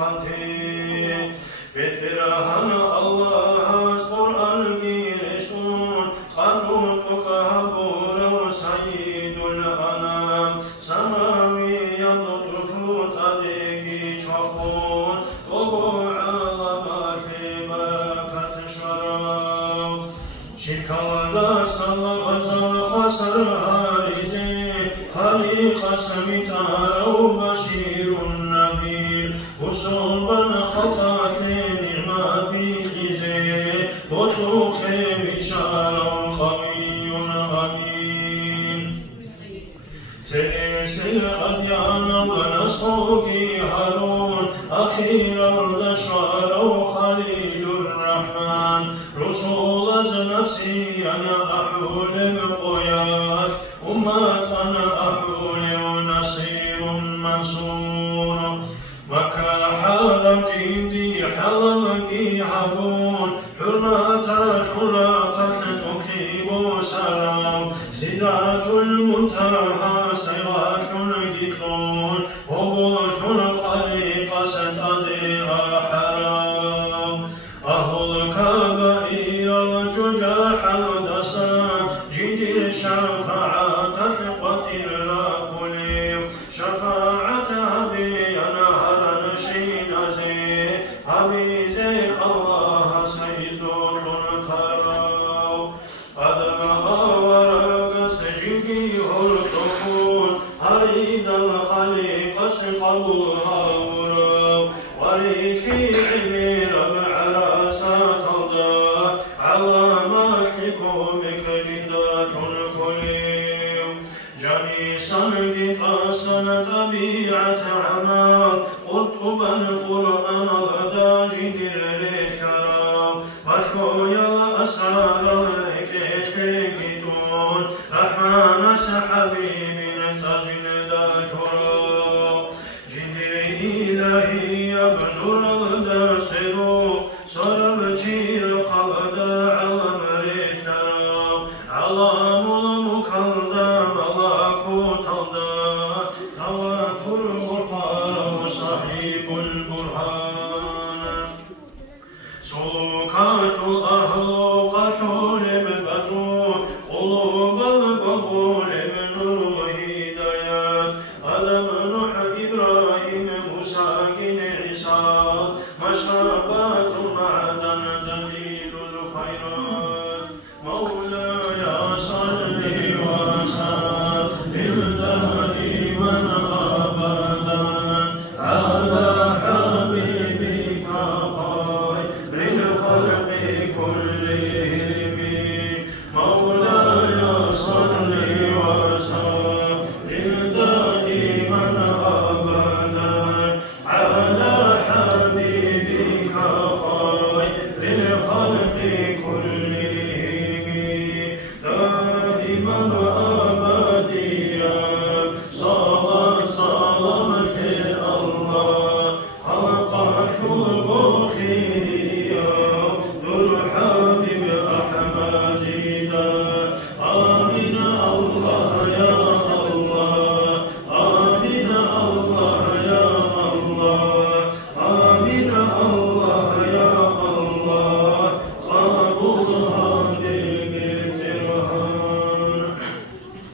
خطير بتبرهن الله قرآن جيرشون قلبك فهبور سيد الأنام سماوي يملط أديكي شفون طبوع الله في بركة شراب شكادا صلى غزال خسر هارزي خليق سمتار وبشير النذير وصوبا خطا في نعمة بيزي وطلوخ بشارة قوي أمين سلسل أديان ونسخوكي هارون أخيرا دشار خليل الرحمن رسول نفسي أنا أحول القياد أمة أنا أحول ونصير منصور وكحال جيدي حلقي حبون حرمة الحلاقة تكيب سلام سدرة المنتهى سيرات الذكرون وبلح الخليقة ستضيع حرام أهل الكبائر الججاح الدسام جد الشفاعة قتل الخليف شفاعة أبي نهر نشين زي أبي زي الله سيد الكرام أدم ورق سجدي الطفول أريد الخليقة سقبلها ورام وريكي عبير بعراسات الله على ملككم جدات الكليم جميسا قطاسا طبيعة عمال قطبا القرآن الغدا جدر الكرام وشوي الأسرار الكتون رحمن سحبي من سجن ذا كرام جدر إلهي